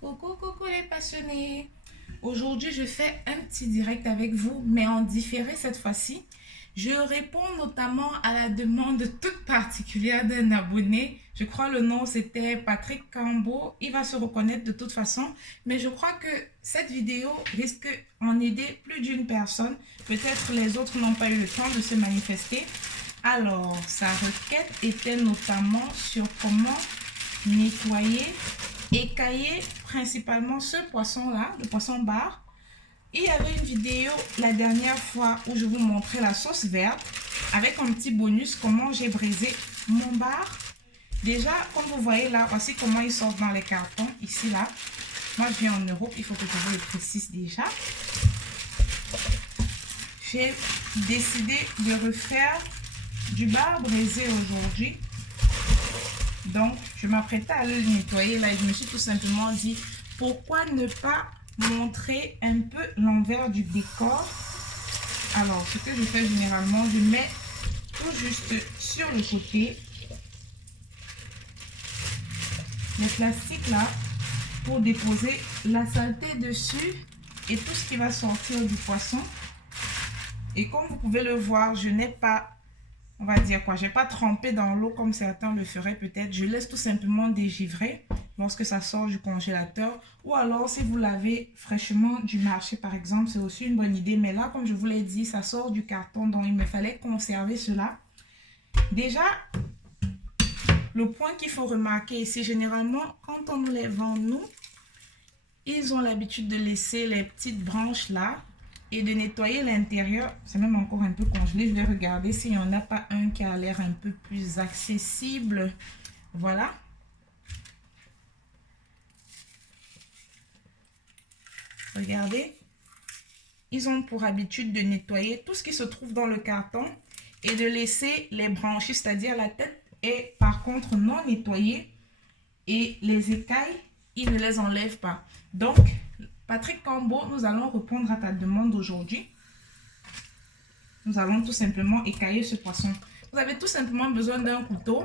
Coucou les passionnés. Aujourd'hui, je fais un petit direct avec vous, mais en différé cette fois-ci. Je réponds notamment à la demande toute particulière d'un abonné. Je crois le nom c'était Patrick Cambo. Il va se reconnaître de toute façon, mais je crois que cette vidéo risque en aider plus d'une personne. Peut-être les autres n'ont pas eu le temps de se manifester. Alors, sa requête était notamment sur comment nettoyer, écailler principalement ce poisson-là, le poisson bar. Il y avait une vidéo la dernière fois où je vous montrais la sauce verte avec un petit bonus comment j'ai brisé mon bar. Déjà, comme vous voyez là, voici comment ils sortent dans les cartons, ici là. Moi, je viens en Europe, il faut que je vous le précise déjà. J'ai décidé de refaire du bar brisé aujourd'hui. Donc, je m'apprêtais à le nettoyer là et je me suis tout simplement dit, pourquoi ne pas montrer un peu l'envers du décor. Alors, ce que je fais généralement, je mets tout juste sur le côté le plastique là pour déposer la saleté dessus et tout ce qui va sortir du poisson. Et comme vous pouvez le voir, je n'ai pas, on va dire quoi, j'ai pas trempé dans l'eau comme certains le feraient peut-être. Je laisse tout simplement dégivrer lorsque ça sort du congélateur. Ou alors si vous l'avez fraîchement du marché par exemple, c'est aussi une bonne idée. Mais là, comme je vous l'ai dit, ça sort du carton, donc il me fallait conserver cela. Déjà, le point qu'il faut remarquer ici, généralement, quand on nous les vend, nous, ils ont l'habitude de laisser les petites branches là et de nettoyer l'intérieur. C'est même encore un peu congelé. Je vais regarder s'il n'y en a pas un qui a l'air un peu plus accessible. Voilà. Regardez. Ils ont pour habitude de nettoyer tout ce qui se trouve dans le carton et de laisser les branches, c'est-à-dire la tête est par contre non nettoyée et les écailles, ils ne les enlèvent pas. Donc, Patrick Cambo, nous allons répondre à ta demande aujourd'hui. Nous allons tout simplement écailler ce poisson. Vous avez tout simplement besoin d'un couteau.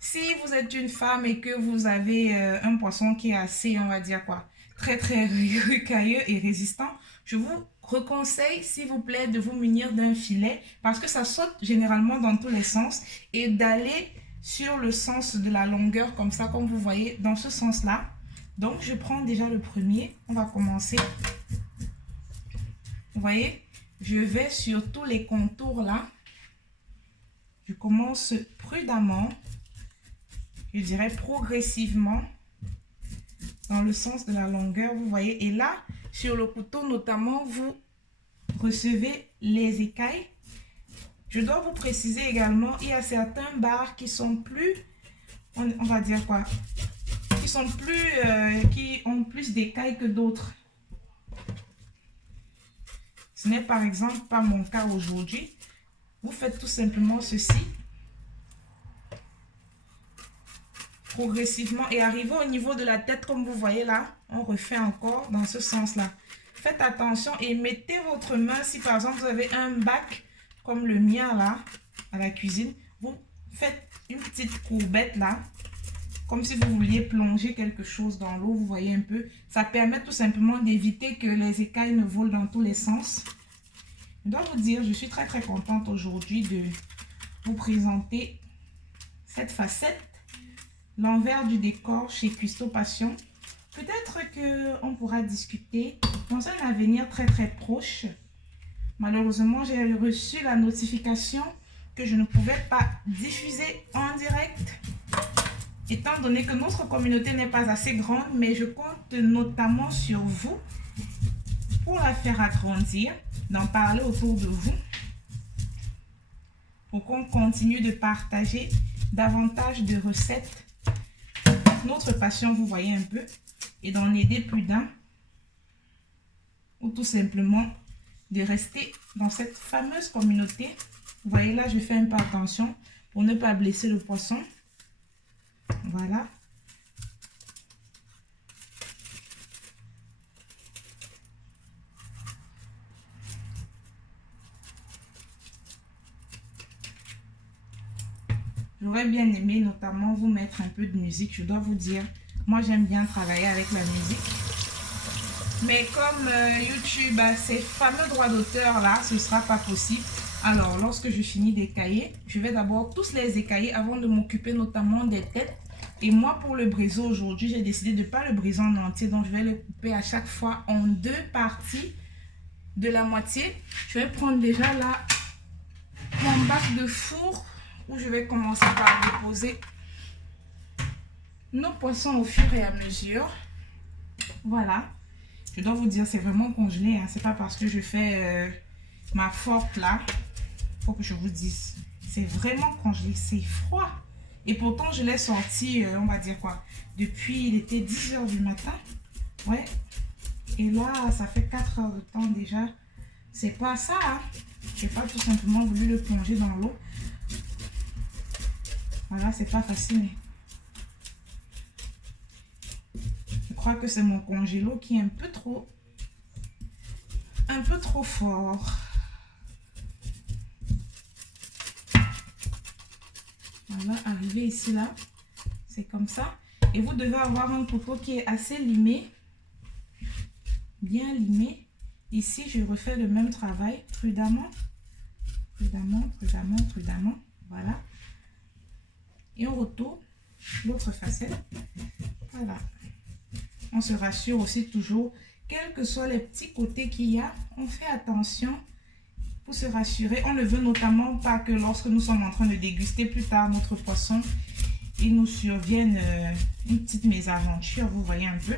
Si vous êtes une femme et que vous avez un poisson qui est assez, on va dire quoi, très cailleux et résistant, je vous reconseille, s'il vous plaît, de vous munir d'un filet parce que ça saute généralement dans tous les sens et d'aller sur le sens de la longueur comme ça, comme vous voyez, dans ce sens-là. Donc, je prends déjà le premier. On va commencer. Vous voyez, je vais sur tous les contours là. Je commence prudemment, je dirais progressivement, dans le sens de la longueur, vous voyez. Et là, sur le couteau notamment, vous recevez les écailles. Je dois vous préciser également, il y a certains bars qui sont plus, on va dire quoi, qui ont plus d'écailles que d'autres. Ce n'est par exemple pas mon cas aujourd'hui. Vous faites tout simplement ceci. Progressivement et arrivé au niveau de la tête comme vous voyez là, on refait encore dans ce sens-là. Faites attention et mettez votre main, si par exemple vous avez un bac comme le mien là, à la cuisine, vous faites une petite courbette là, comme si vous vouliez plonger quelque chose dans l'eau, vous voyez un peu. Ça permet tout simplement d'éviter que les écailles ne volent dans tous les sens. Je dois vous dire, je suis très contente aujourd'hui de vous présenter cette facette, l'envers du décor chez Cuistot Passion. Peut-être qu'on pourra discuter dans un avenir très proche. Malheureusement, j'ai reçu la notification que je ne pouvais pas diffuser en direct, étant donné que notre communauté n'est pas assez grande, mais je compte notamment sur vous pour la faire agrandir, d'en parler autour de vous, pour qu'on continue de partager davantage de recettes, notre passion, vous voyez un peu, et d'en aider plus d'un, ou tout simplement de rester dans cette fameuse communauté. Vous voyez là, je fais un peu attention pour ne pas blesser le poisson. Voilà. J'aurais bien aimé notamment vous mettre un peu de musique. Je dois vous dire, Moi, j'aime bien travailler avec la musique. Mais comme YouTube a ces fameux droits d'auteur là, ce ne sera pas possible. Alors, lorsque je finis d'écailler, je vais d'abord tous les écailler avant de m'occuper notamment des têtes. Et moi, pour le briseau aujourd'hui, j'ai décidé de ne pas le briser en entier. Donc, je vais le couper à chaque fois en 2 parties de la moitié. Je vais prendre déjà là mon bac de four où je vais commencer par déposer nos poissons au fur et à mesure. Voilà. Je dois vous dire, c'est vraiment congelé. Hein. C'est pas parce que je fais ma forte là. Faut que je vous dise. C'est vraiment congelé. C'est froid. Et pourtant, je l'ai sorti, on va dire quoi, depuis, il était 10 h du matin. Ouais. Et là, ça fait 4 heures de temps déjà. C'est pas ça. Hein. J'ai pas tout simplement voulu le plonger dans l'eau. Voilà, c'est pas facile. Je crois que c'est mon congélo qui est un peu trop fort. Voilà, arrivé ici là, c'est comme ça. Et vous devez avoir un couteau qui est assez limé, bien limé. Ici, je refais le même travail, prudemment, prudemment, prudemment, prudemment. Voilà. Et on retourne l'autre facette. Voilà. On se rassure aussi toujours, quels que soient les petits côtés qu'il y a, on fait attention pour se rassurer. On ne veut notamment pas que lorsque nous sommes en train de déguster plus tard notre poisson, il nous survienne une petite mésaventure, vous voyez un peu.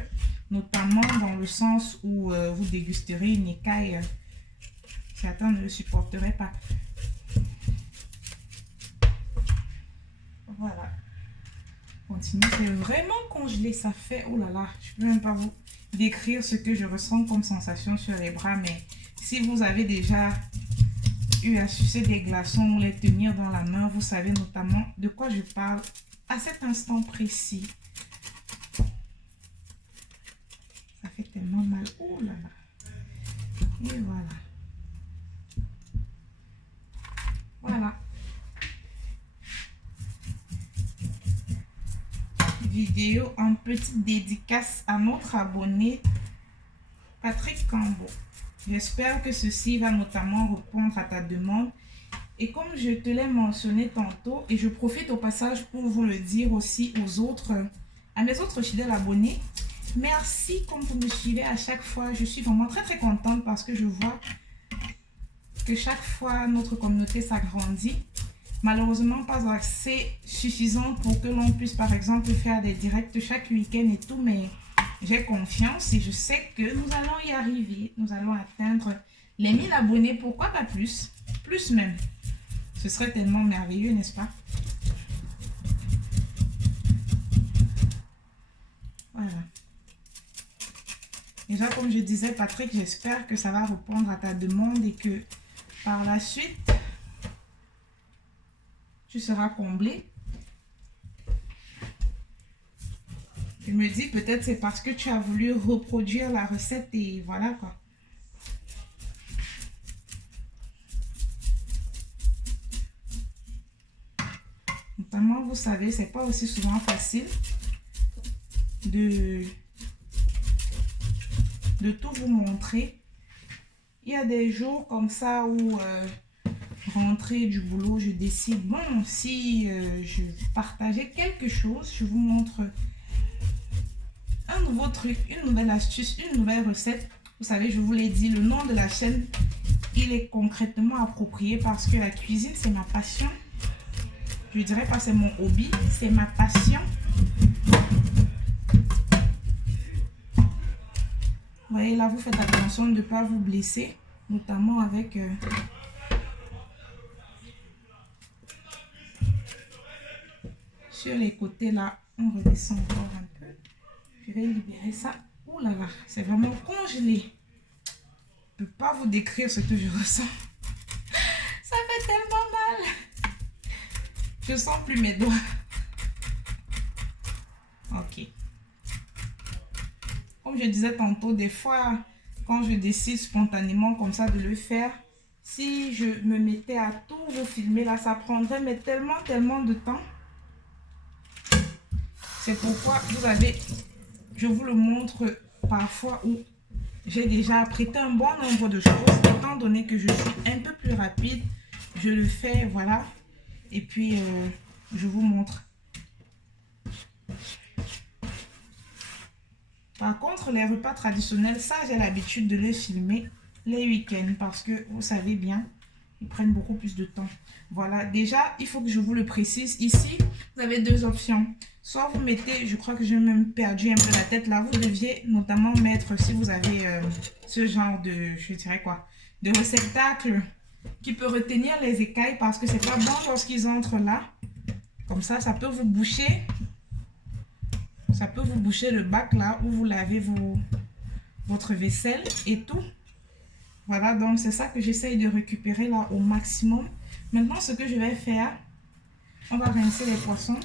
Notamment dans le sens où vous dégusterez une écaille, certains ne le supporteraient pas. Voilà. Continue, c'est vraiment congelé, ça fait, oh là là, je ne peux même pas vous décrire ce que je ressens comme sensation sur les bras, mais si vous avez déjà eu à sucer des glaçons ou les tenir dans la main, vous savez notamment de quoi je parle à cet instant précis. Ça fait tellement mal, oh là là, et voilà. Voilà. Vidéo en petite dédicace à notre abonné Patrick Cambo. J'espère que ceci va notamment répondre à ta demande. Et comme je te l'ai mentionné tantôt, et je profite au passage pour vous le dire aussi aux autres, à mes autres fidèles abonnés, merci comme vous me suivez à chaque fois. Je suis vraiment très contente parce que je vois que chaque fois notre communauté s'agrandit. Malheureusement pas assez suffisant pour que l'on puisse par exemple faire des directs chaque week-end et tout, mais j'ai confiance et je sais que nous allons y arriver. Nous allons atteindre les 1000 abonnés, pourquoi pas plus, plus même. Ce serait tellement merveilleux, n'est-ce pas? Voilà. Déjà, comme je disais, Patrick, j'espère que ça va répondre à ta demande et que par la suite, tu seras comblé. Je me dis peut-être c'est parce que tu as voulu reproduire la recette et voilà quoi. Notamment, vous savez, c'est pas aussi souvent facile de tout vous montrer. Il y a des jours comme ça où rentrer du boulot, je décide, bon, si je partageais quelque chose, je vous montre un nouveau truc, une nouvelle astuce, une nouvelle recette. Vous savez, je vous l'ai dit, le nom de la chaîne, il est concrètement approprié parce que la cuisine, c'est ma passion. Je dirais pas c'est mon hobby, c'est ma passion. Vous voyez, là, vous faites attention de ne pas vous blesser, notamment avec... sur les côtés, là, on redescend encore un peu. Je vais libérer ça. Ouh là là, c'est vraiment congelé. Je ne peux pas vous décrire ce que je ressens. Ça fait tellement mal. Je sens plus mes doigts. Ok. Comme je disais tantôt, des fois, quand je décide spontanément comme ça de le faire, si je me mettais à tout vous filmer, là, ça prendrait mais tellement de temps. C'est pourquoi vous avez, je vous le montre parfois où j'ai déjà apprêté un bon nombre de choses. Étant donné que je suis un peu plus rapide, je le fais, voilà. Et puis, je vous montre. Par contre, les repas traditionnels, ça, j'ai l'habitude de les filmer les week-ends parce que, vous savez bien, ils prennent beaucoup plus de temps. Voilà, déjà, il faut que je vous le précise. Ici, vous avez deux options. Soit vous mettez, je crois que j'ai même perdu un peu la tête là, vous deviez notamment mettre, si vous avez ce genre de, je dirais quoi, de réceptacle qui peut retenir les écailles parce que c'est pas bon lorsqu'ils entrent là. Comme ça peut vous boucher. Ça peut vous boucher le bac là où vous lavez votre vaisselle et tout. Voilà, donc c'est ça que j'essaye de récupérer là au maximum. Maintenant, ce que je vais faire, on va rincer les poissons.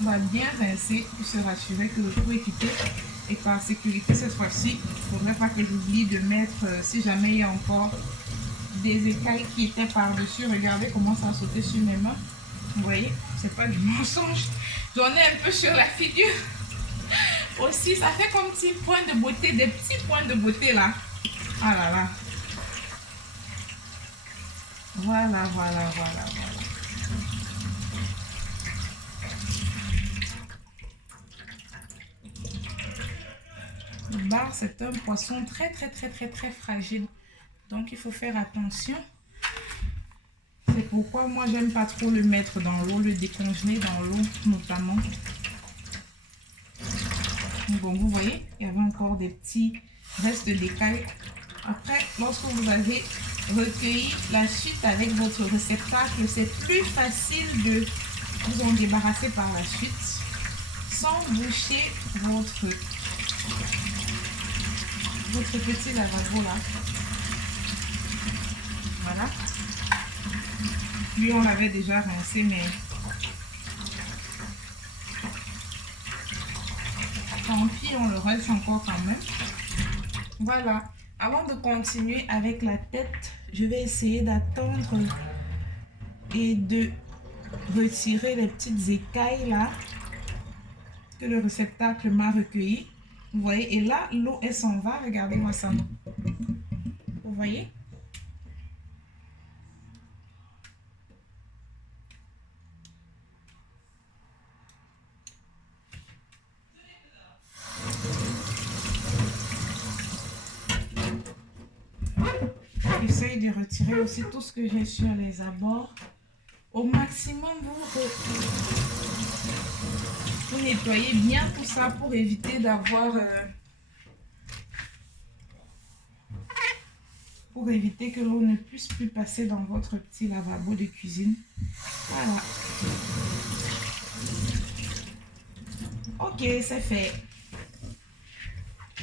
On va bien rincer pour se rassurer que le tout est quitté. Et par sécurité, cette fois-ci, il ne faudrait pas que j'oublie de mettre, si jamais il y a encore des écailles qui étaient par-dessus. Regardez comment ça a sauté sur mes mains. Vous voyez, c'est pas du mensonge. J'en ai un peu sur la figure. Aussi, ça fait comme petit point de beauté, des petits points de beauté là. Ah là là. Voilà. Le bar, c'est un poisson très fragile. Donc, il faut faire attention. C'est pourquoi moi, j'aime pas trop le mettre dans l'eau, le décongeler dans l'eau notamment. Bon, vous voyez, il y avait encore des petits restes d'écailles. Après, lorsque vous avez recueilli la suite avec votre réceptacle, c'est plus facile de vous en débarrasser par la suite sans boucher votre petit lavabo là. Voilà. Lui, on l'avait déjà rincé, mais tant pis, on le rince encore quand même. Voilà. Avant de continuer avec la tête, je vais essayer d'attendre et de retirer les petites écailles là que le réceptacle m'a recueilli. Vous voyez, et là, l'eau, elle s'en va. Regardez-moi ça. Vous voyez? J'essaye de retirer aussi tout ce que j'ai sur les abords. Au maximum, vous nettoyez bien tout ça pour éviter d'avoir... pour éviter que l'eau ne puisse plus passer dans votre petit lavabo de cuisine. Voilà. Ok, c'est fait.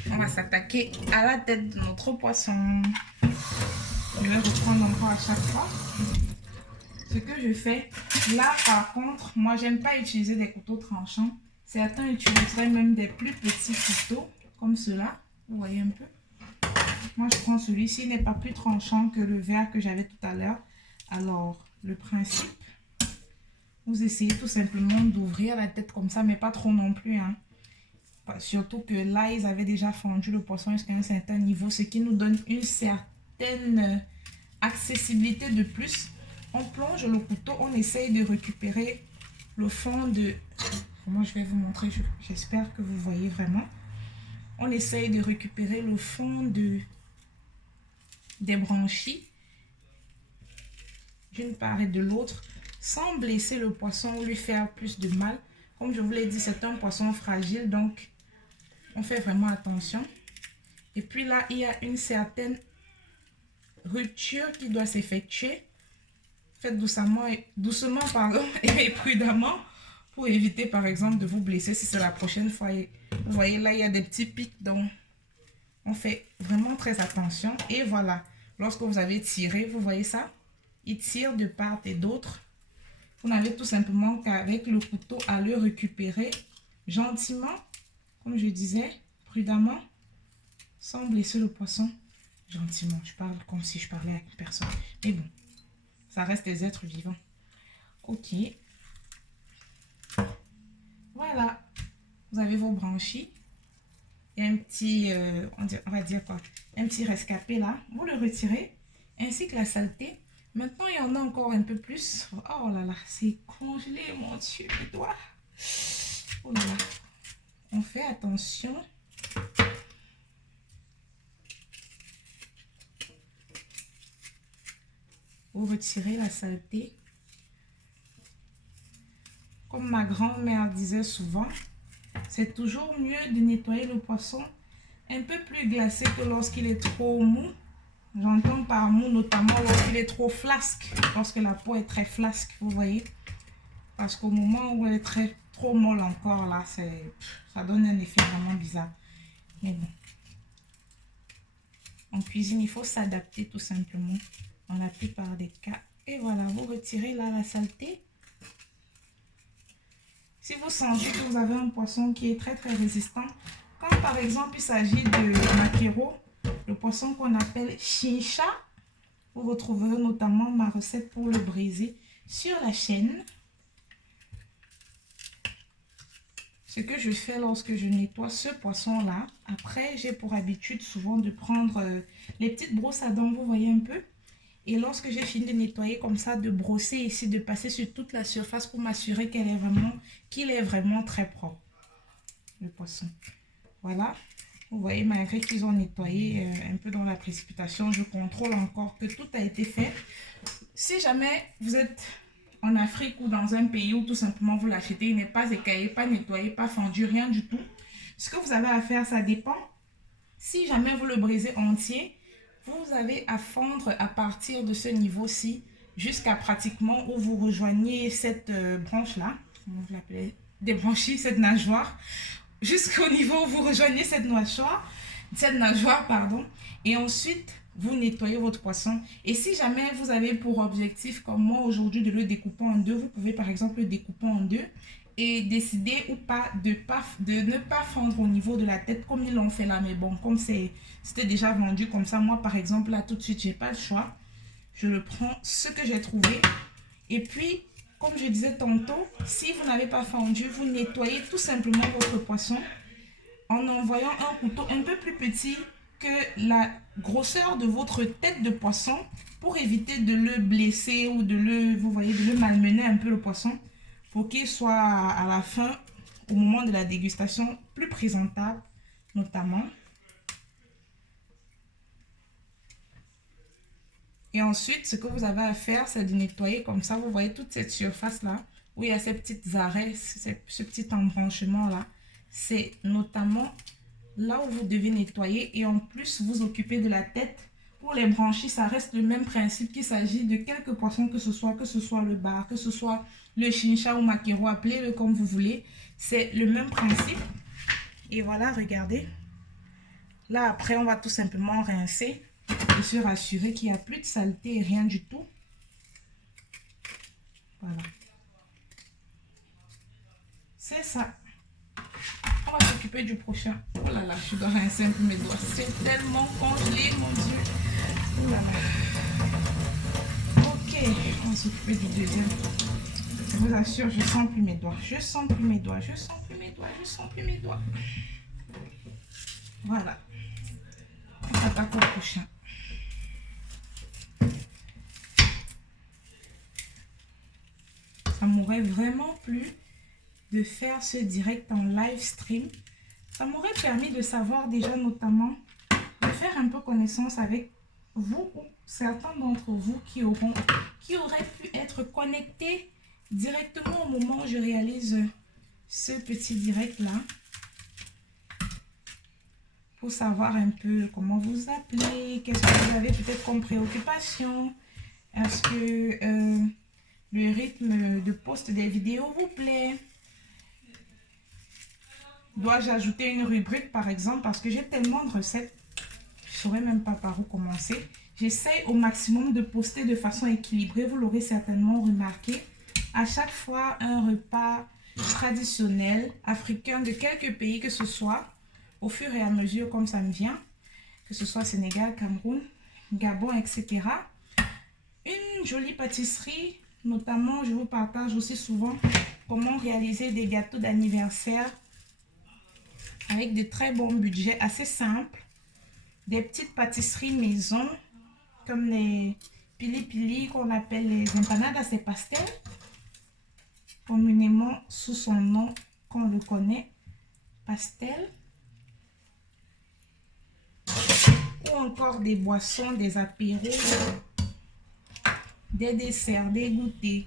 On va s'attaquer à la tête de notre poisson. Je vais reprendre encore à chaque fois. Ce que je fais, là par contre, moi j'aime pas utiliser des couteaux tranchants. Certains utiliseraient même des plus petits couteaux, comme cela. Vous voyez un peu. Moi je prends celui-ci, il n'est pas plus tranchant que le verre que j'avais tout à l'heure. Alors, le principe, vous essayez tout simplement d'ouvrir la tête comme ça, mais pas trop non plus. Hein. Surtout que là, ils avaient déjà fondu le poisson jusqu'à un certain niveau, ce qui nous donne une certaine accessibilité de plus. On plonge le couteau, on essaye de récupérer le fond de... Comment je vais vous montrer, j'espère que vous voyez vraiment. On essaye de récupérer le fond des branchies d'une part et de l'autre sans blesser le poisson ou lui faire plus de mal. Comme je vous l'ai dit, c'est un poisson fragile, donc on fait vraiment attention. Et puis là, il y a une certaine rupture qui doit s'effectuer. Faites doucement pardon, et prudemment pour éviter par exemple de vous blesser si c'est la prochaine fois. Et vous voyez là, il y a des petits pics, donc on fait vraiment très attention. Et voilà, lorsque vous avez tiré, vous voyez ça, il tire de part et d'autre. Vous n'avez tout simplement qu'avec le couteau à le récupérer gentiment, comme je disais, prudemment, sans blesser le poisson. Gentiment, je parle comme si je parlais à une personne. Mais bon, ça reste des êtres vivants. Ok. Voilà, vous avez vos branchies. Il y a un petit, on va dire quoi, un petit rescapé là. Vous le retirez, ainsi que la saleté. Maintenant, il y en a encore un peu plus. Oh là là, c'est congelé, mon Dieu, mes doigts. Oh là là. On fait attention. Vous retirez la saleté. Comme ma grand-mère disait souvent, c'est toujours mieux de nettoyer le poisson un peu plus glacé que lorsqu'il est trop mou. J'entends par mou notamment lorsqu'il est trop flasque, lorsque la peau est très flasque, vous voyez. Parce qu'au moment où elle est trop molle encore, là, ça donne un effet vraiment bizarre. Mais bon, en cuisine, il faut s'adapter tout simplement dans la plupart des cas. Et voilà, vous retirez là la saleté. Si vous sentez que vous avez un poisson qui est très résistant, comme par exemple il s'agit de maquereau, le poisson qu'on appelle chincha, vous retrouverez notamment ma recette pour le briser sur la chaîne. Ce que je fais lorsque je nettoie ce poisson-là, après j'ai pour habitude souvent de prendre les petites brosses à dents, vous voyez un peu. Et lorsque j'ai fini de nettoyer comme ça, de brosser ici, de passer sur toute la surface pour m'assurer qu'il est vraiment très propre, le poisson. Voilà, vous voyez, malgré qu'ils ont nettoyé un peu dans la précipitation, je contrôle encore que tout a été fait. Si jamais vous êtes en Afrique ou dans un pays où tout simplement vous l'achetez, il n'est pas écaillé, pas nettoyé, pas fendu, rien du tout. Ce que vous avez à faire, ça dépend. Si jamais vous le brisez entier, vous avez à fendre à partir de ce niveau-ci jusqu'à pratiquement où vous rejoignez cette branche-là. Comment vous l'appelez? Débrancher cette nageoire. Jusqu'au niveau où vous rejoignez cette nageoire, pardon. Et ensuite, vous nettoyez votre poisson. Et si jamais vous avez pour objectif, comme moi aujourd'hui, de le découper en deux, vous pouvez par exemple le découper en deux et décider ou pas de ne pas fendre au niveau de la tête comme ils l'ont fait là. Mais bon, comme c'était déjà vendu comme ça, moi par exemple, là tout de suite, j'ai pas le choix. Je le prends ce que j'ai trouvé. Et puis, comme je disais tantôt, si vous n'avez pas fendu, vous nettoyez tout simplement votre poisson en envoyant un couteau un peu plus petit que la grosseur de votre tête de poisson pour éviter de le blesser ou de le malmener un peu le poisson pour qu'il soit à la fin, au moment de la dégustation, plus présentable notamment. Et ensuite, ce que vous avez à faire, c'est de nettoyer comme ça. Vous voyez toute cette surface-là, où il y a ces petites arrêts, ce petit embranchement-là. C'est notamment là où vous devez nettoyer et en plus vous occuper de la tête. Pour les branchies, ça reste le même principe qu'il s'agit de quelques poissons que ce soit le bar, que ce soit le chincha ou maquereau, appelez-le comme vous voulez. C'est le même principe. Et voilà, regardez. Là, après, on va tout simplement rincer et se rassurer qu'il n'y a plus de saleté et rien du tout. Voilà. C'est ça. On va s'occuper du prochain. Oh là là, je dois rincer un peu mes doigts. C'est tellement congelé, mon Dieu. Oh là là. Ok, on va s'occuper du deuxième. Je vous assure, je sens plus mes doigts. Je sens plus mes doigts. Je sens plus mes doigts. Je sens plus mes doigts. Voilà. On s'attaque au prochain. Ça m'aurait vraiment plu de faire ce direct en live stream. Ça m'aurait permis de savoir déjà notamment, de faire un peu connaissance avec vous ou certains d'entre vous qui auraient pu être connectés directement au moment où je réalise ce petit direct là. Pour savoir un peu comment vous appelez, qu'est-ce que vous avez peut-être comme préoccupation. Est-ce que le rythme de poste des vidéos vous plaît? Dois-je ajouter une rubrique par exemple? Parce que j'ai tellement de recettes, je ne saurais même pas par où commencer. J'essaie au maximum de poster de façon équilibrée. Vous l'aurez certainement remarqué. À chaque fois, un repas traditionnel africain de quelque pays que ce soit, au fur et à mesure comme ça me vient, que ce soit Sénégal, Cameroun, Gabon, etc. Une jolie pâtisserie, notamment je vous partage aussi souvent comment réaliser des gâteaux d'anniversaire avec de très bons budgets, assez simples. Des petites pâtisseries maison, comme les pili-pili qu'on appelle les empanadas de pastel, communément sous son nom qu'on le connaît, pastel. Ou encore des boissons, des apéros, des desserts, des goûters,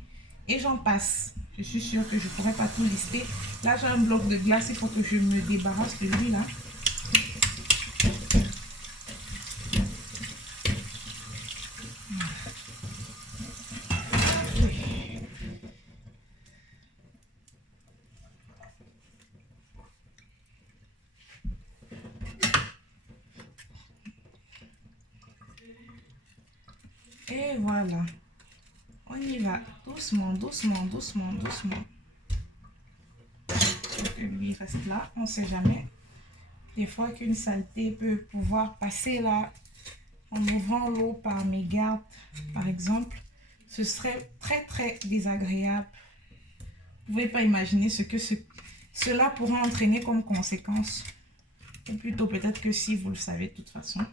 et j'en passe. Je suis sûre que je ne pourrais pas tout lister. Là, j'ai un bloc de glace, il faut que je me débarrasse de lui là. Et voilà. On y va doucement, doucement, doucement, doucement. Lui reste là, on ne sait jamais. Des fois qu'une saleté peut pouvoir passer là en ouvrant l'eau par mégarde, par exemple, ce serait très très désagréable. Vous ne pouvez pas imaginer ce que cela pourrait entraîner comme conséquence. Ou plutôt peut-être que si vous le savez de toute façon.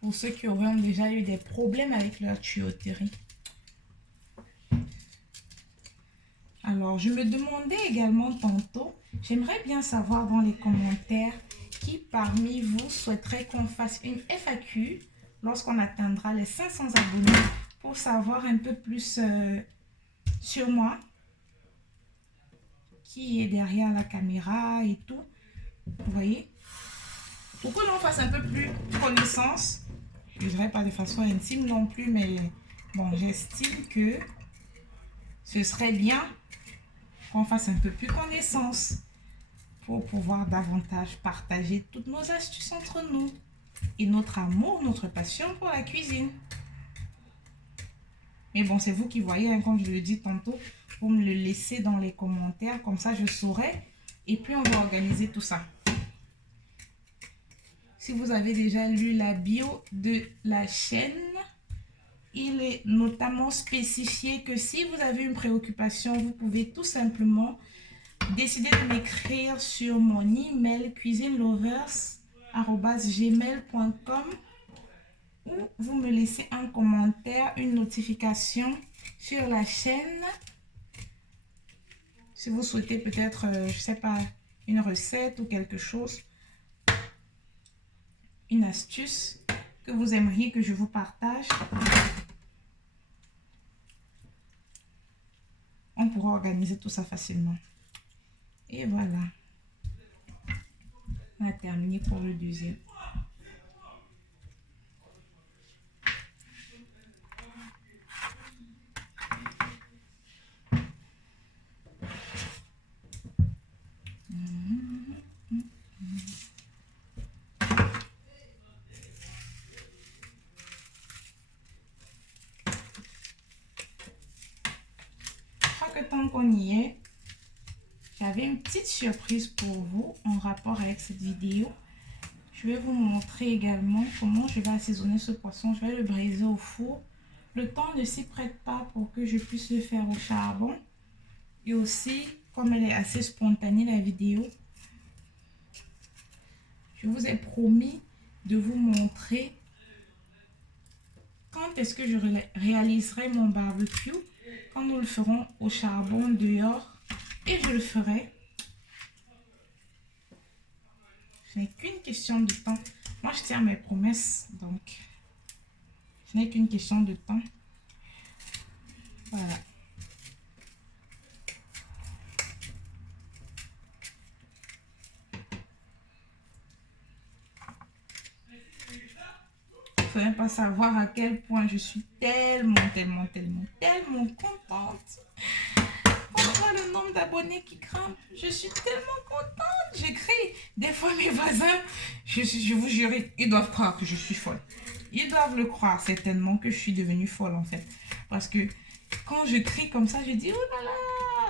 Pour ceux qui auraient déjà eu des problèmes avec leur tuyauterie. Alors, je me demandais également tantôt, j'aimerais bien savoir dans les commentaires qui parmi vous souhaiterait qu'on fasse une FAQ lorsqu'on atteindra les 500 abonnés pour savoir un peu plus sur moi, qui est derrière la caméra et tout. Vous voyez? Pour que l'on fasse un peu plus connaissance. Je ne dirais pas de façon intime non plus, mais bon, j'estime que ce serait bien qu'on fasse un peu plus connaissance pour pouvoir davantage partager toutes nos astuces entre nous et notre amour, notre passion pour la cuisine. Mais bon, c'est vous qui voyez, hein, comme je le dis tantôt, vous me le laissez dans les commentaires, comme ça je saurai et puis on va organiser tout ça. Si vous avez déjà lu la bio de la chaîne, il est notamment spécifié que si vous avez une préoccupation, vous pouvez tout simplement décider de m'écrire sur mon email cuisinelovers@gmail.com ou vous me laissez un commentaire, une notification sur la chaîne. Si vous souhaitez peut-être, je sais pas, une recette ou quelque chose, une astuce que vous aimeriez que je vous partage, on pourra organiser tout ça facilement. Et voilà, on a terminé pour le deuxième. Tant qu'on y est, j'avais une petite surprise pour vous en rapport avec cette vidéo. Je vais vous montrer également comment je vais assaisonner ce poisson. Je vais le braiser au four. Le temps ne s'y prête pas pour que je puisse le faire au charbon. Et aussi, comme elle est assez spontanée la vidéo, je vous ai promis de vous montrer quand est-ce que je réaliserai mon barbecue, quand nous le ferons au charbon dehors, et je le ferai. Ce n'est qu'une question de temps. Moi, je tiens mes promesses, donc ce n'est qu'une question de temps. Voilà. Il ne faut même pas savoir à quel point je suis tellement contente. On voit le nombre d'abonnés qui grimpe. Je suis tellement contente. J'écris. Des fois, mes voisins, je vous jure, ils doivent croire que je suis folle. Ils doivent le croire certainement que je suis devenue folle en fait. Parce que quand je crie comme ça, je dis oh là là,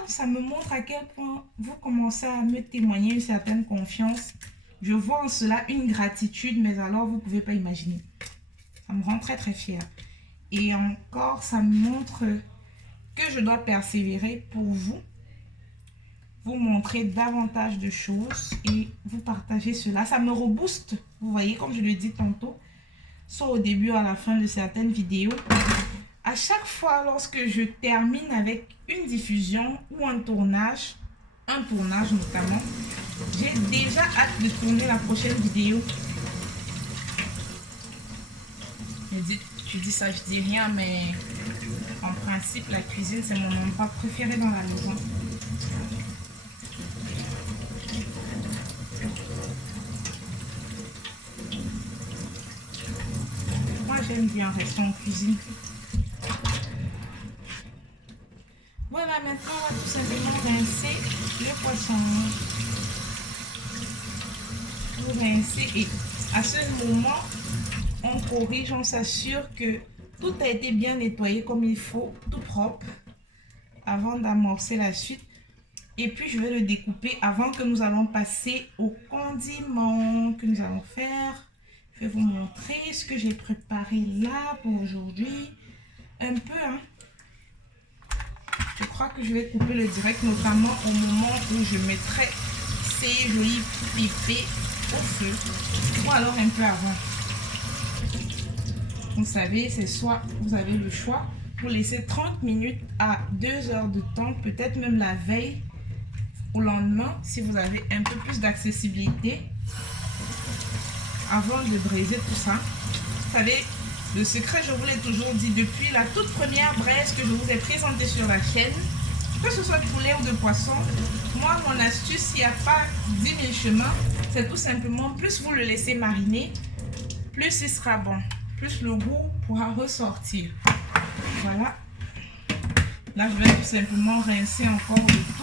ça me montre à quel point vous commencez à me témoigner une certaine confiance. Je vois en cela une gratitude, mais alors vous ne pouvez pas imaginer. Ça me rend très très fière. Et encore, ça me montre que je dois persévérer pour vous montrer davantage de choses et vous partager cela. Ça me rebooste, vous voyez, comme je le dis tantôt, soit au début ou à la fin de certaines vidéos. À chaque fois, lorsque je termine avec une diffusion ou un tournage notamment, j'ai déjà hâte de tourner la prochaine vidéo. Tu dis ça, je dis rien, mais en principe, la cuisine, c'est mon endroit préféré dans la maison. Moi, j'aime bien rester en cuisine. Voilà, maintenant, on va tout simplement rincer le poisson. Vous rincez et à ce moment, on corrige, on s'assure que tout a été bien nettoyé comme il faut, tout propre, avant d'amorcer la suite. Et puis, je vais le découper avant que nous allons passer au condiment que nous allons faire. Je vais vous montrer ce que j'ai préparé là pour aujourd'hui. Un peu, hein. Je crois que je vais couper le direct, notamment au moment où je mettrai ces jolis pépés au feu. Ou alors un peu avant. Vous savez, c'est soit vous avez le choix pour laisser 30 minutes à 2 heures de temps, peut-être même la veille au lendemain, si vous avez un peu plus d'accessibilité, avant de braiser tout ça. Vous savez, le secret, je vous l'ai toujours dit, depuis la toute première braise que je vous ai présentée sur la chaîne, que ce soit de poulet ou de poisson, moi, mon astuce, il n'y a pas 10 000 chemins, c'est tout simplement, plus vous le laissez mariner, plus il sera bon, plus le goût pourra ressortir. Voilà. Là, je vais tout simplement rincer encore le tout.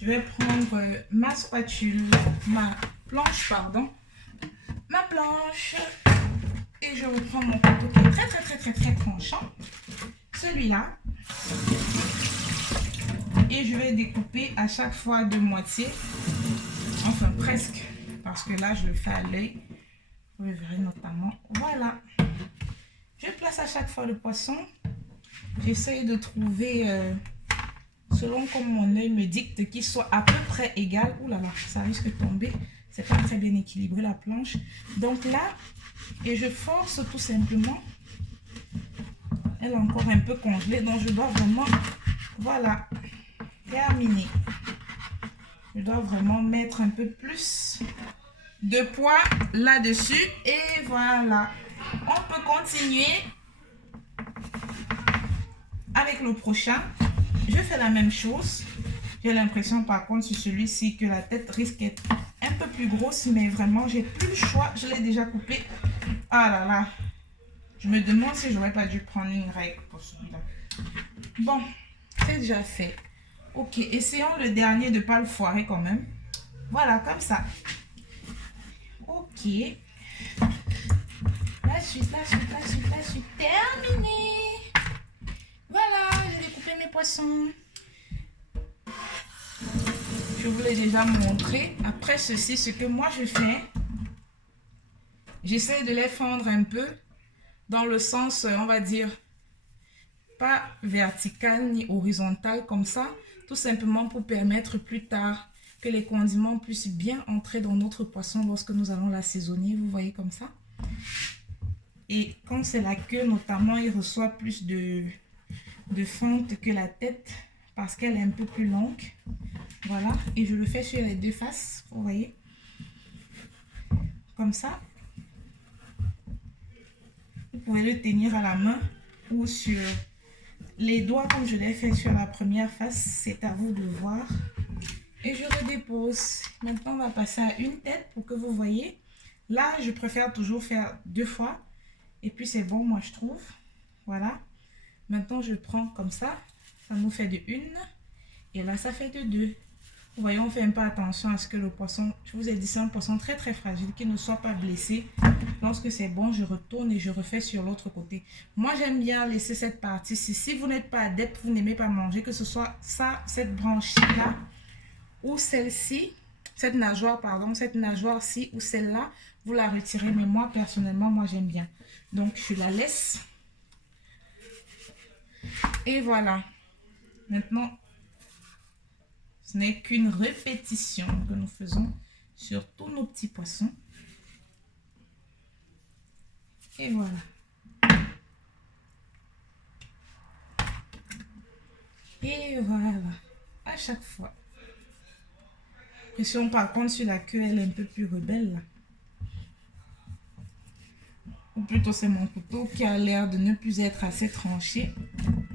Je vais prendre ma spatule, ma planche, et je reprends mon couteau qui est très tranchant, celui-là, et je vais découper à chaque fois de moitié, enfin presque, parce que là je le fais à l'œil, vous le verrez notamment, voilà. Je place à chaque fois le poisson, j'essaye de trouver selon comme mon œil me dicte qu'il soit à peu près égal. Ouh là là, ça risque de tomber. C'est pas très bien équilibré la planche. Donc là, et je force tout simplement. Elle est encore un peu congelée. Donc je dois vraiment, voilà, terminer. Je dois vraiment mettre un peu plus de poids là-dessus. Et voilà. On peut continuer avec le prochain. Je fais la même chose. J'ai l'impression par contre sur celui-ci que la tête risque d'être un peu plus grosse, mais vraiment j'ai plus le choix. Je l'ai déjà coupé. Ah là là. Je me demande si j'aurais pas dû prendre une règle pour celui-là. Bon, c'est déjà fait. Ok, essayons le dernier de ne pas le foirer quand même. Voilà, comme ça. Ok. La suite, terminée. Voilà, j'ai découpé mes poissons. Je vous l'ai déjà montré. Après ceci, ce que moi je fais, j'essaie de les fendre un peu dans le sens, on va dire, pas vertical ni horizontal comme ça, tout simplement pour permettre plus tard que les condiments puissent bien entrer dans notre poisson lorsque nous allons l'assaisonner. Vous voyez comme ça. Et quand c'est la queue, notamment, il reçoit plus de fente que la tête parce qu'elle est un peu plus longue. Voilà, et je le fais sur les deux faces, vous voyez, comme ça. Vous pouvez le tenir à la main ou sur les doigts comme je l'ai fait sur la première face, c'est à vous de voir. Et je redépose. Maintenant on va passer à une tête pour que vous voyez. Là je préfère toujours faire 2 fois et puis c'est bon, moi je trouve. Voilà. Maintenant je prends comme ça nous fait de 1 et là ça fait de 2. Vous voyez, on fait un peu attention à ce que le poisson, je vous ai dit c'est un poisson très fragile, qu'il ne soit pas blessé. Lorsque c'est bon, je retourne et je refais sur l'autre côté. Moi j'aime bien laisser cette partie-ci. Si vous n'êtes pas adepte, vous n'aimez pas manger, que ce soit ça, cette branche là ou celle-ci, cette nageoire, pardon, cette nageoire-ci ou celle-là, vous la retirez. Mais moi, personnellement, moi, j'aime bien. Donc, je la laisse. Et voilà. Maintenant, ce n'est qu'une répétition que nous faisons sur tous nos petits poissons. Et voilà. Et voilà. À chaque fois. Pression par contre sur la queue, elle est un peu plus rebelle là. Ou plutôt c'est mon couteau qui a l'air de ne plus être assez tranché.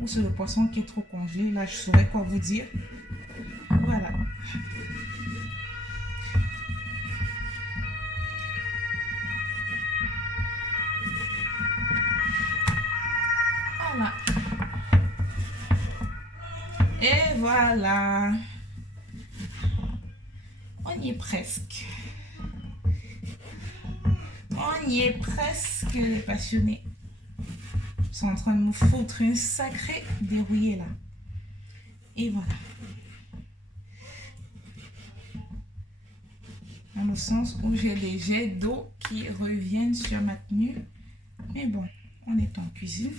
Ou c'est le poisson qui est trop congelé. Là, je saurais quoi vous dire. Voilà. Voilà. Et voilà. On y est presque. On y est presque, les passionnés. Ils sont en train de me foutre une sacrée dérouillée là. Et voilà. Dans le sens où j'ai des jets d'eau qui reviennent sur ma tenue. Mais bon, on est en cuisine.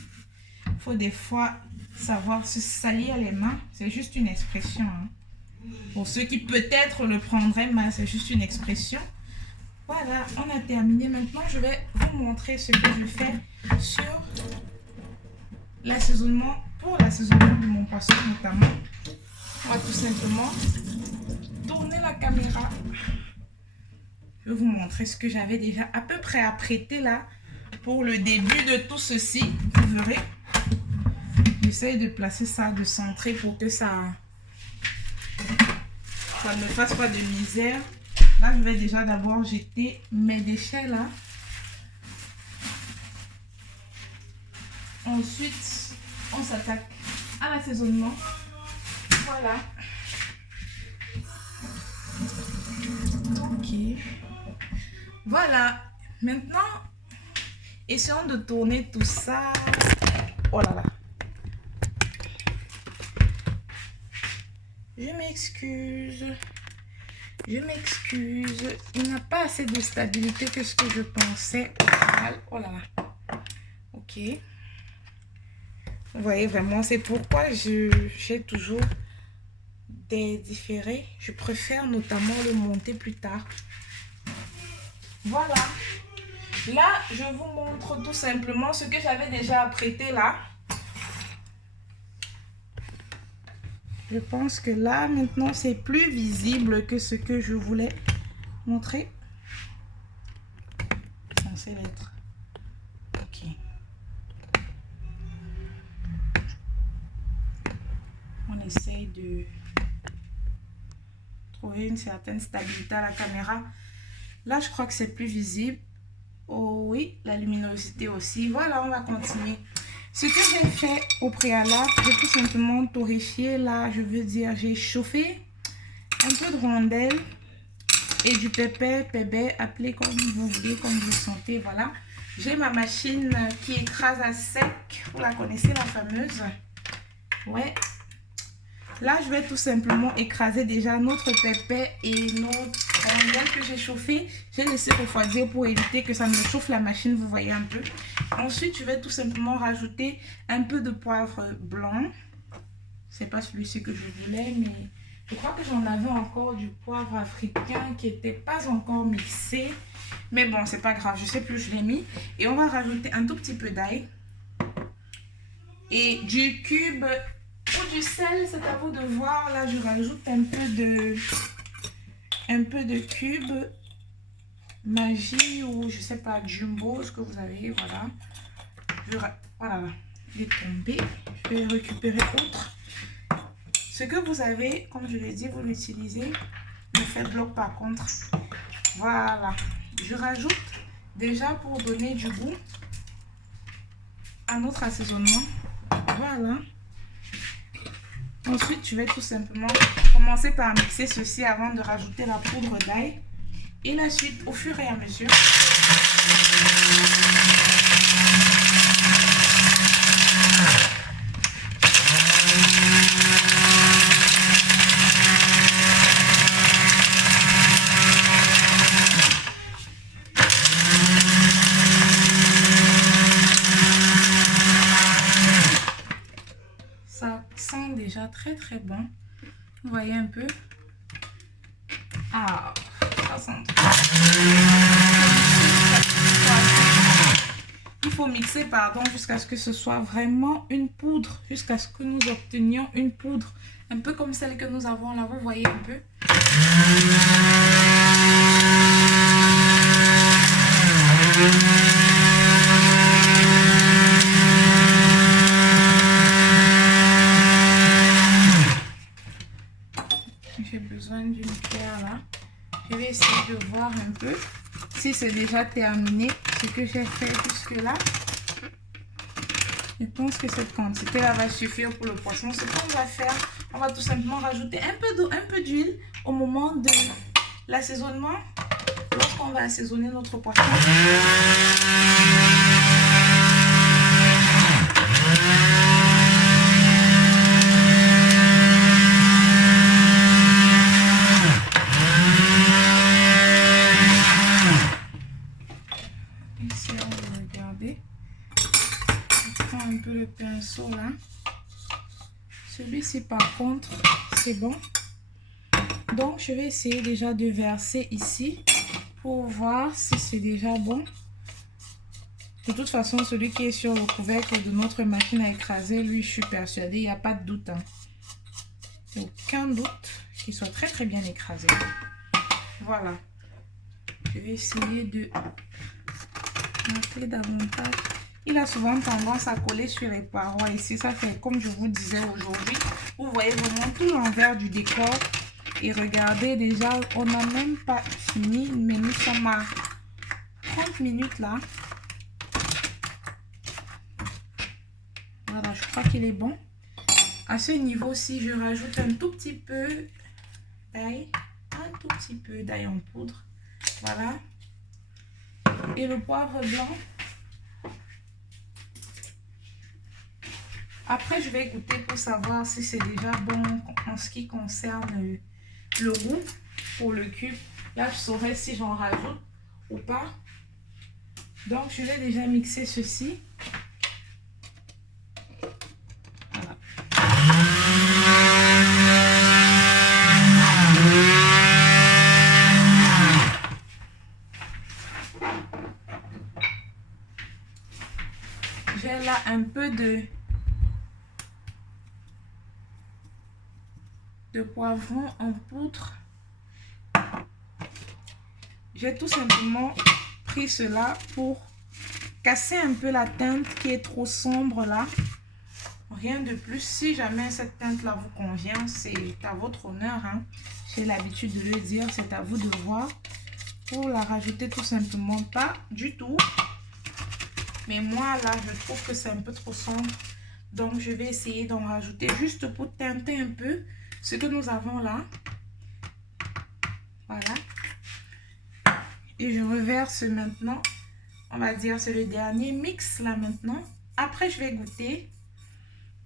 Il faut des fois savoir se salir les mains. C'est juste une expression. Hein. Pour ceux qui peut-être le prendraient mal, c'est juste une expression. Voilà, on a terminé. Maintenant, je vais vous montrer ce que je fais sur l'assaisonnement, pour l'assaisonnement de mon poisson notamment. On va tout simplement tourner la caméra. Je vais vous montrer ce que j'avais déjà à peu près apprêté là pour le début de tout ceci. Vous verrez. J'essaye de placer ça, de centrer pour que ça ne me fasse pas de misère. Là, je vais déjà d'abord jeter mes déchets là. Ensuite, on s'attaque à l'assaisonnement. Voilà. Ok. Voilà. Maintenant, essayons de tourner tout ça. Oh là là. Je m'excuse. Je m'excuse. Il n'y a pas assez de stabilité que ce que je pensais. Oh là là. Ok. Vous voyez vraiment, c'est pourquoi j'ai toujours des différés. Je préfère notamment le monter plus tard. Voilà. Là, je vous montre tout simplement ce que j'avais déjà apprêté là. Je pense que là, maintenant, c'est plus visible que ce que je voulais montrer. C'est censé l'être. Ok. On essaye de trouver une certaine stabilité à la caméra. Là, je crois que c'est plus visible. Oh oui, la luminosité aussi. Voilà, on va continuer. Ce que j'ai fait au préalable, j'ai tout simplement torréfié. Là, je veux dire, j'ai chauffé un peu de rondelle et du pépé, appelez comme vous voulez, comme vous le sentez. Voilà. J'ai ma machine qui écrase à sec. Vous la connaissez, la fameuse. Ouais. Là, je vais tout simplement écraser déjà notre pépé et notre rondelle que j'ai chauffé. J'ai laissé refroidir pour éviter que ça me chauffe la machine, vous voyez un peu. Ensuite, je vais tout simplement rajouter un peu de poivre blanc. C'est pas celui-ci que je voulais, mais je crois que j'en avais encore du poivre africain qui n'était pas encore mixé. Mais bon, c'est pas grave, je sais plus, je l'ai mis. Et on va rajouter un tout petit peu d'ail. Et du cube ou du sel, c'est à vous de voir. Là, je rajoute un peu de cube Magie ou je sais pas, Jumbo, ce que vous avez. Voilà. Voilà, il est tombé. Je vais récupérer autre. Ce que vous avez, comme je l'ai dit, vous l'utilisez. Le fait bloc par contre. Voilà. Je rajoute déjà pour donner du goût à notre assaisonnement. Voilà. Ensuite, je vais tout simplement commencer par mixer ceci avant de rajouter la poudre d'ail. Et la suite, au fur et à mesure. très très bon. Vous voyez un peu. Ah, ça sent trop. Il faut mixer, pardon, jusqu'à ce que ce soit vraiment une poudre, jusqu'à ce que nous obtenions une poudre, un peu comme celle que nous avons là, vous voyez un peu. J'ai besoin d'une cuillère là. Je vais essayer de voir un peu si c'est déjà terminé ce que j'ai fait jusque là. Je pense que cette quantité là va suffire pour le poisson. Ce qu'on va faire, on va tout simplement rajouter un peu d'eau, un peu d'huile au moment de l'assaisonnement, lorsqu'on va assaisonner notre poisson. Ici, on va regarder. Je prends un peu le pinceau là. Celui-ci, par contre, c'est bon. Donc, je vais essayer déjà de verser ici pour voir si c'est déjà bon. De toute façon, celui qui est sur le couvercle de notre machine à écraser, lui, je suis persuadée, il n'y a pas de doute. Hein. Il n'y a aucun doute qu'il soit très très bien écrasé. Voilà. Je vais essayer de monter davantage. Il a souvent tendance à coller sur les parois ici. Ça fait comme je vous disais aujourd'hui. Vous voyez vraiment tout l'envers du décor. Et regardez déjà, on n'a même pas fini. Mais nous sommes à 30 minutes là. Voilà, je crois qu'il est bon. À ce niveau-ci, je rajoute un tout petit peu d'ail. Un tout petit peu d'ail en poudre. Voilà. Et le poivre blanc. Après, je vais goûter pour savoir si c'est déjà bon en ce qui concerne le goût pour le cube. Là, je saurai si j'en rajoute ou pas. Donc, je vais déjà mixer ceci. Voilà. J'ai là un peu de poivron en poudre. J'ai tout simplement pris cela pour casser un peu la teinte qui est trop sombre là. Rien de plus. Si jamais cette teinte là vous convient, c'est à votre honneur. Hein. J'ai l'habitude de le dire, c'est à vous de voir. Pour la rajouter tout simplement pas du tout. Mais moi là, je trouve que c'est un peu trop sombre. Donc je vais essayer d'en rajouter juste pour teinter un peu ce que nous avons là. Voilà. Et je reverse maintenant. On va dire c'est le dernier mix là maintenant. Après je vais goûter.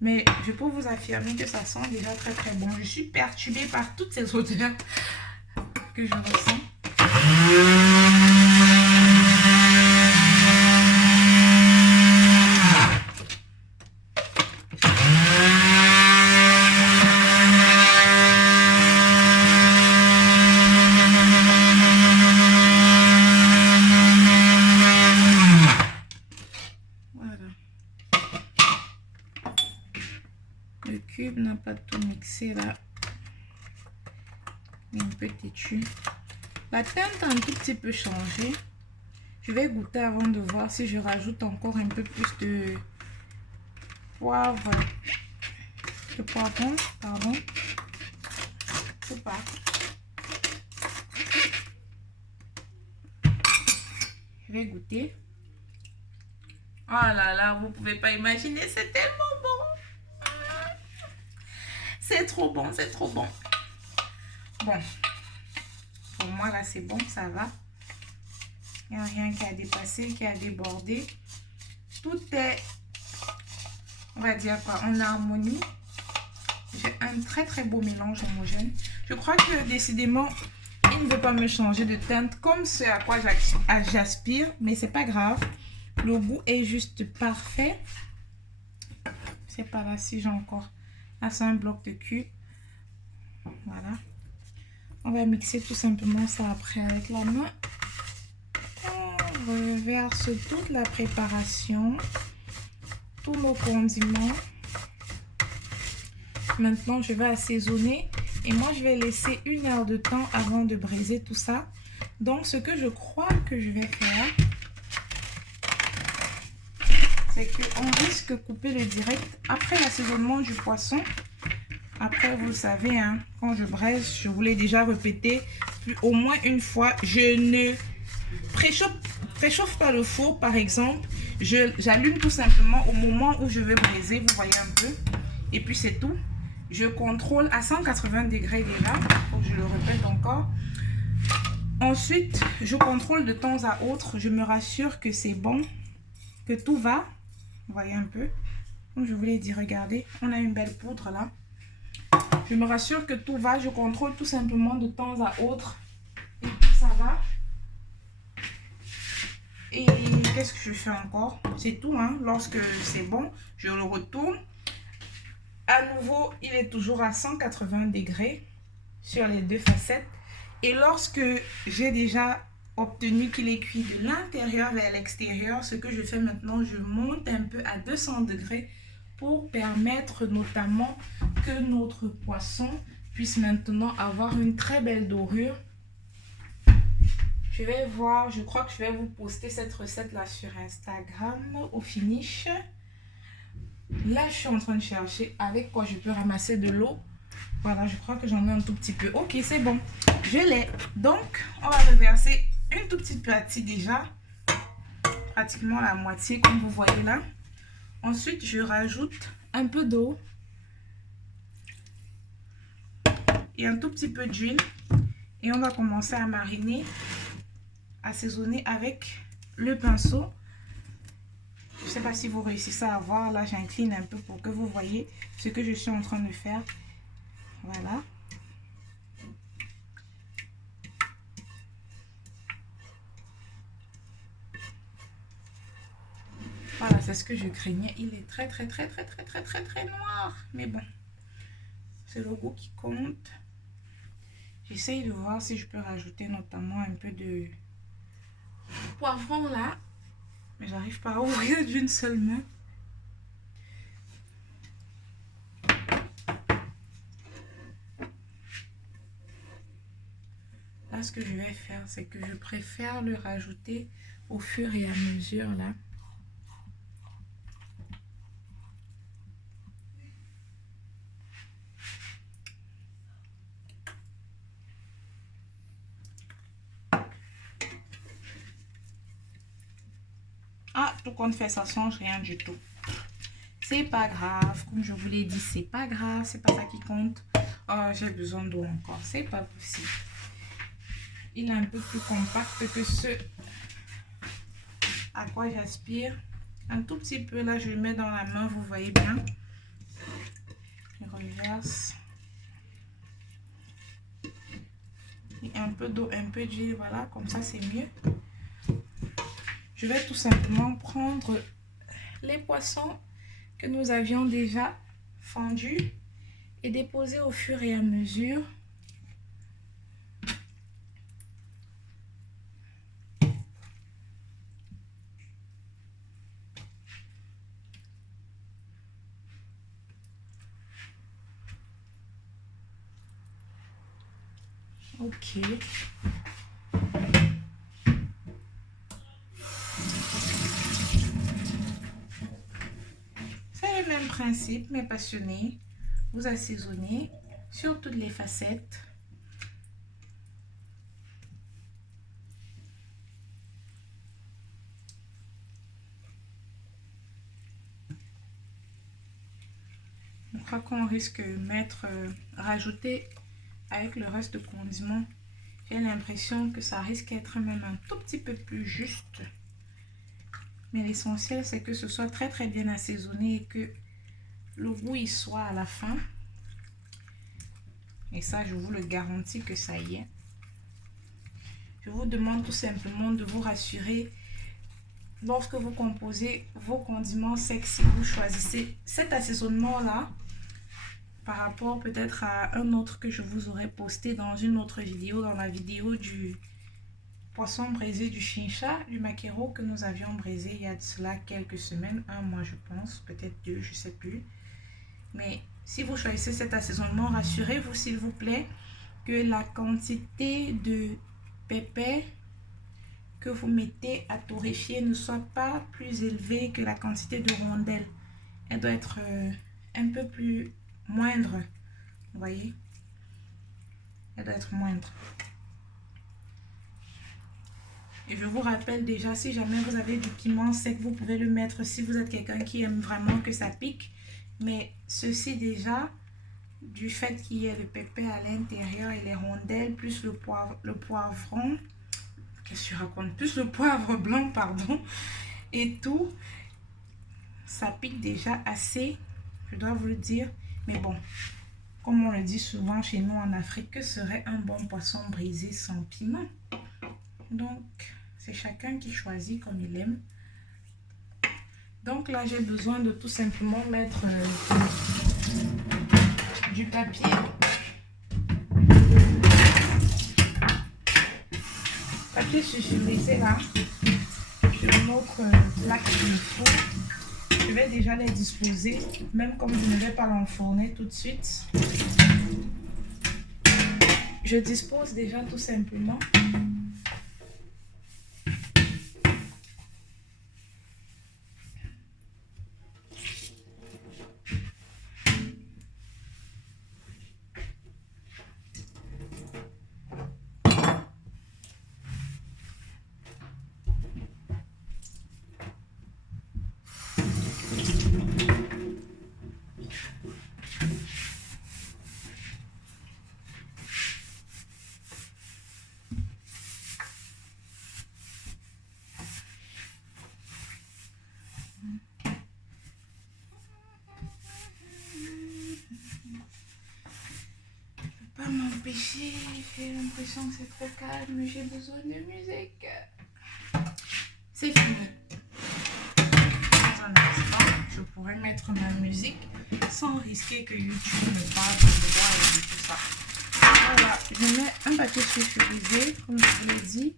Mais je peux vous affirmer que ça sent déjà très très bon. Je suis perturbée par toutes ces odeurs que je ressens. Le cube n'a pas tout mixé là. Il est un peu têtu. La teinte a un tout petit peu changé. Je vais goûter avant de voir si je rajoute encore un peu plus de poivre. De poivron, pardon. Ou pas. Je vais goûter. Oh là là, vous pouvez pas imaginer, c'est tellement bon. C'est trop bon, c'est trop bon. Bon, pour moi là c'est bon, ça va. Il n'y a rien qui a dépassé, qui a débordé. Tout est, on va dire quoi, en harmonie. J'ai un très très beau mélange homogène. Je crois que décidément, il ne veut pas me changer de teinte comme ce à quoi j'aspire. Mais c'est pas grave. Le goût est juste parfait. Je sais pas là si j'ai encore Là, c'est un bloc de cube. Voilà. On va mixer tout simplement ça après avec la main. On reverse toute la préparation, tous nos condiments. Maintenant, je vais assaisonner et moi, je vais laisser 1 heure de temps avant de braiser tout ça. Donc, ce que je crois que je vais faire, c'est qu'on risque de couper le direct après l'assaisonnement du poisson. Après, vous le savez, hein, quand je braise, je vous l'ai déjà répété au moins une fois, je ne préchauffe pas le four, par exemple. J'allume tout simplement au moment où je vais braiser, vous voyez un peu. Et puis, c'est tout. Je contrôle à 180 degrés déjà, donc je le répète encore. Ensuite, je contrôle de temps à autre, je me rassure que c'est bon, que tout va. Vous voyez un peu. Comme je vous l'ai dit, regardez, on a une belle poudre là. Je me rassure que tout va, je contrôle tout simplement de temps à autre. Et puis ça va. Et qu'est-ce que je fais encore? C'est tout, hein. Lorsque c'est bon, je le retourne. À nouveau, il est toujours à 180 degrés sur les 2 facettes. Et lorsque j'ai déjà obtenu qu'il est cuit de l'intérieur vers l'extérieur, ce que je fais maintenant, je monte un peu à 200 degrés pour permettre notamment que notre poisson puisse maintenant avoir une très belle dorure. Je vais voir, je crois que je vais vous poster cette recette là sur Instagram au finish. Là, je suis en train de chercher avec quoi je peux ramasser de l'eau. Voilà, je crois que j'en ai un tout petit peu. Ok, c'est bon. Je l'ai. Donc, on va reverser une toute petite partie déjà. Pratiquement la moitié, comme vous voyez là. Ensuite, je rajoute un peu d'eau. Et un tout petit peu d'huile. Et on va commencer à mariner, assaisonner avec le pinceau. Je ne sais pas si vous réussissez à voir. Là, j'incline un peu pour que vous voyez ce que je suis en train de faire. Voilà. Voilà, c'est ce que je craignais. Il est très noir. Mais bon, c'est le goût qui compte. J'essaye de voir si je peux rajouter notamment un peu de poivron là. Mais j'arrive pas à ouvrir d'une seule main. Là, ce que je vais faire, c'est que je préfère le rajouter au fur et à mesure là. Ah, tout compte fait, ça change rien du tout. C'est pas grave, comme je vous l'ai dit, c'est pas grave, c'est pas ça qui compte. Oh, j'ai besoin d'eau encore, c'est pas possible. Il est un peu plus compact que ce à quoi j'aspire. Un tout petit peu là, je le mets dans la main, vous voyez bien. Je reverse. Et un peu d'eau, un peu d'huile, voilà, comme ça c'est mieux. Je vais tout simplement prendre les poissons que nous avions déjà fendus et déposer au fur et à mesure. Ok. C'est le même principe, mes passionnés. Vous assaisonnez sur toutes les facettes. Je crois qu'on risque de rajouter avec le reste de condiments. J'ai l'impression que ça risque d'être même un tout petit peu plus juste. Mais l'essentiel, c'est que ce soit très bien assaisonné et que le goût y soit à la fin. Et ça, je vous le garantis que ça y est. Je vous demande tout simplement de vous rassurer. Lorsque vous composez vos condiments secs, si vous choisissez cet assaisonnement-là, par rapport peut-être à un autre que je vous aurais posté dans une autre vidéo, dans la vidéo du poisson braisé du chincha, du maquereau que nous avions braisé il y a de cela quelques semaines, un mois je pense, peut-être 2, je sais plus. Mais si vous choisissez cet assaisonnement, rassurez-vous s'il vous plaît que la quantité de pépins que vous mettez à torréfier ne soit pas plus élevée que la quantité de rondelles. Elle doit être un peu plus moindre, vous voyez, elle doit être moindre. Et je vous rappelle déjà, si jamais vous avez du piment sec, vous pouvez le mettre si vous êtes quelqu'un qui aime vraiment que ça pique. Mais ceci déjà, du fait qu'il y ait le pépin à l'intérieur et les rondelles, plus le poivron, qu'est-ce que je raconte, plus le poivre blanc, pardon, et tout, ça pique déjà assez, je dois vous le dire. Mais bon, comme on le dit souvent chez nous en Afrique, que serait un bon poisson brisé sans piment? Donc, c'est chacun qui choisit comme il aime. Donc là, j'ai besoin de tout simplement mettre du papier. Papier sulfurisé là, sur notre plaque de four. Je vais déjà les disposer, même comme je ne vais pas l'enfourner tout de suite. Je dispose déjà tout simplement pas m'empêcher, j'ai l'impression que c'est trop calme, j'ai besoin de musique. C'est fini. Dans un instant, je pourrais mettre ma musique sans risquer que YouTube me parle de droit et de tout ça. Voilà, je mets un papier sulfurisé, comme je vous l'ai dit,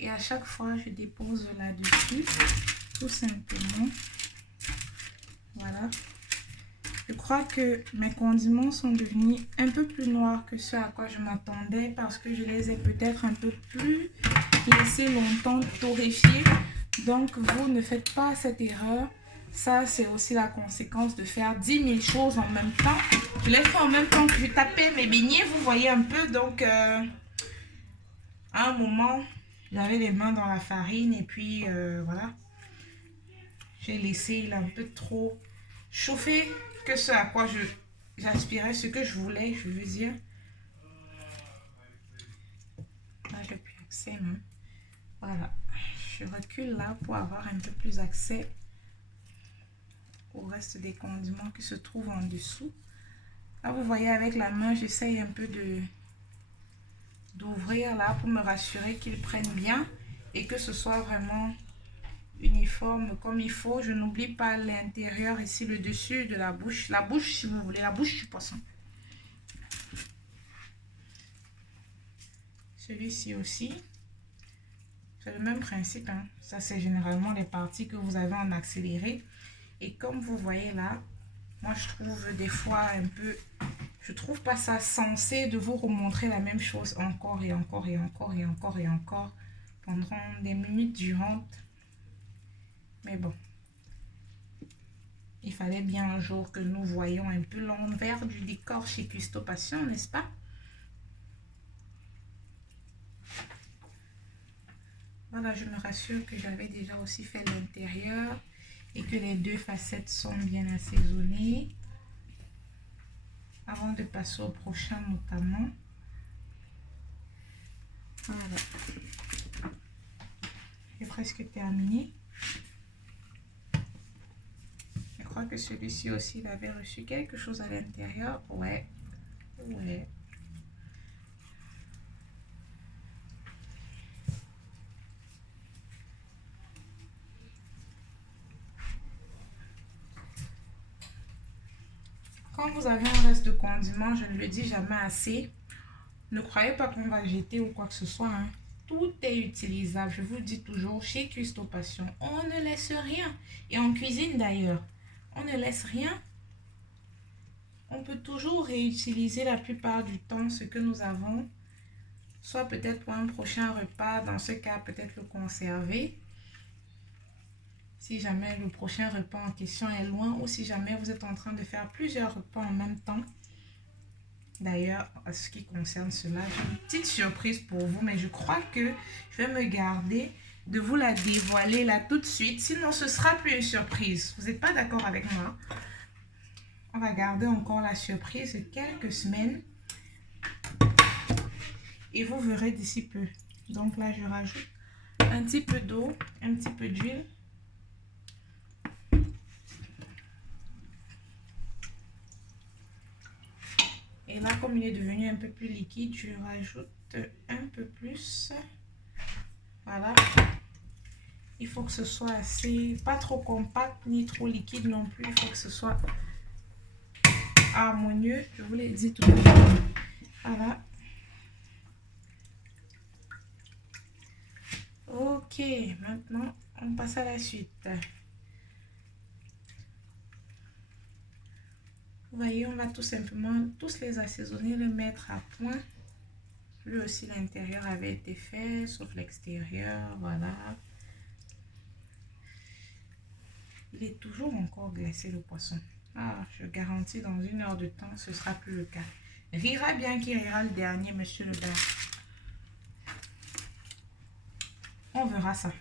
et à chaque fois, je dépose là-dessus, tout simplement. Voilà. Je crois que mes condiments sont devenus un peu plus noirs que ce à quoi je m'attendais parce que je les ai peut-être un peu plus laissés longtemps torréfier. Donc, vous ne faites pas cette erreur. Ça, c'est aussi la conséquence de faire 10 000 choses en même temps. Je l'ai fait en même temps que je tapais mes beignets, vous voyez un peu. Donc, à un moment, j'avais les mains dans la farine et puis voilà. J'ai laissé, il a un peu trop chauffé que ce à quoi j'aspirais, ce que je voulais, je veux dire. Là, je n'ai plus accès, même. Voilà. Je recule là pour avoir un peu plus accès au reste des condiments qui se trouvent en dessous. Là, vous voyez, avec la main, j'essaye un peu d'ouvrir là pour me rassurer qu'ils prennent bien et que ce soit vraiment uniforme comme il faut. Je n'oublie pas l'intérieur ici, le dessus de la bouche si vous voulez, la bouche du poisson. Celui-ci aussi, c'est le même principe, hein. Ça, c'est généralement les parties que vous avez en accéléré. Et comme vous voyez là, moi je trouve des fois un peu, je trouve pas ça sensé de vous remontrer la même chose encore et encore et encore et encore et encore pendant des minutes durantes. Mais bon, il fallait bien un jour que nous voyions un peu l'envers du décor chez Cuisto Passion, n'est-ce pas? Voilà, je me rassure que j'avais déjà aussi fait l'intérieur et que les deux facettes sont bien assaisonnées. Avant de passer au prochain notamment. Voilà. J'ai presque terminé. Je crois que celui-ci aussi, il avait reçu quelque chose à l'intérieur. Ouais. Ouais. Quand quand vous avez un reste de condiments, je ne le dis jamais assez, ne croyez pas qu'on va jeter ou quoi que ce soit. Hein. Tout est utilisable. Je vous le dis toujours, chez Cuistot Passion, on ne laisse rien. Et en cuisine d'ailleurs, on ne laisse rien. On peut toujours réutiliser la plupart du temps ce que nous avons. Soit peut-être pour un prochain repas, dans ce cas peut-être le conserver. Si jamais le prochain repas en question est loin ou si jamais vous êtes en train de faire plusieurs repas en même temps. D'ailleurs, à ce qui concerne cela, j'ai une petite surprise pour vous, mais je crois que je vais me garder de vous la dévoiler là tout de suite. Sinon, ce sera plus une surprise. Vous n'êtes pas d'accord avec moi? On va garder encore la surprise quelques semaines. Et vous verrez d'ici peu. Donc là, je rajoute un petit peu d'eau, un petit peu d'huile. Et là, comme il est devenu un peu plus liquide, je rajoute un peu plus. Voilà. Il faut que ce soit assez, pas trop compact, ni trop liquide non plus. Il faut que ce soit harmonieux. Je vous l'ai dit tout à l'heure. Voilà. Ok, maintenant, on passe à la suite. Vous voyez, on va tout simplement tous les assaisonner, les mettre à point. Lui aussi, l'intérieur avait été fait, sauf l'extérieur, voilà. Il est toujours encore glacé, le poisson. Ah, je garantis, dans 1 heure de temps, ce sera plus le cas. Rira bien qui rira le dernier, monsieur le bar. On verra ça.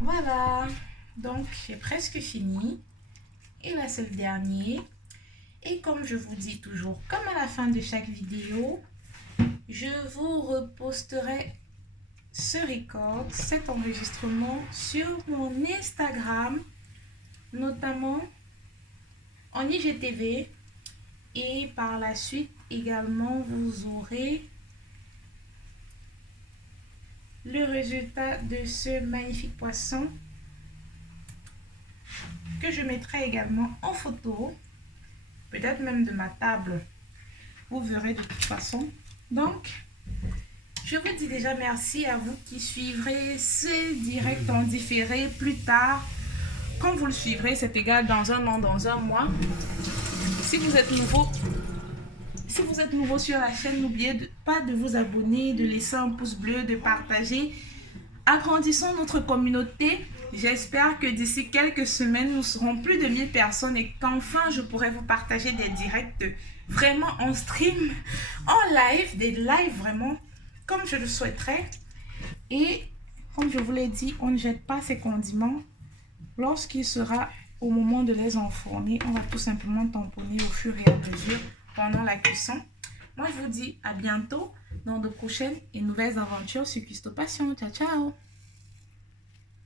Voilà, donc j'ai presque fini. Et là, c'est le dernier. Et comme je vous dis toujours, comme à la fin de chaque vidéo, je vous reposterai ce record, cet enregistrement sur mon Instagram, notamment en IGTV. Et par la suite, également, vous aurez le résultat de ce magnifique poisson que je mettrai également en photo, peut-être même de ma table, vous verrez de toute façon. Donc, je vous dis déjà merci à vous qui suivrez ce direct en différé plus tard. Quand vous le suivrez, c'est égal dans 1 an, dans 1 mois. Si vous êtes nouveau sur la chaîne, n'oubliez pas de vous abonner, de laisser un pouce bleu, de partager. Agrandissons notre communauté. J'espère que d'ici quelques semaines, nous serons plus de 1000 personnes et qu'enfin, je pourrai vous partager des directs vraiment en stream, en live, des lives vraiment comme je le souhaiterais. Et comme je vous l'ai dit, on ne jette pas ces condiments. Lorsqu'il sera au moment de les enfourner, on va tout simplement tamponner au fur et à mesure pendant la cuisson. Moi, je vous dis à bientôt dans de prochaines et nouvelles aventures sur Cuistot Passion. Ciao, ciao!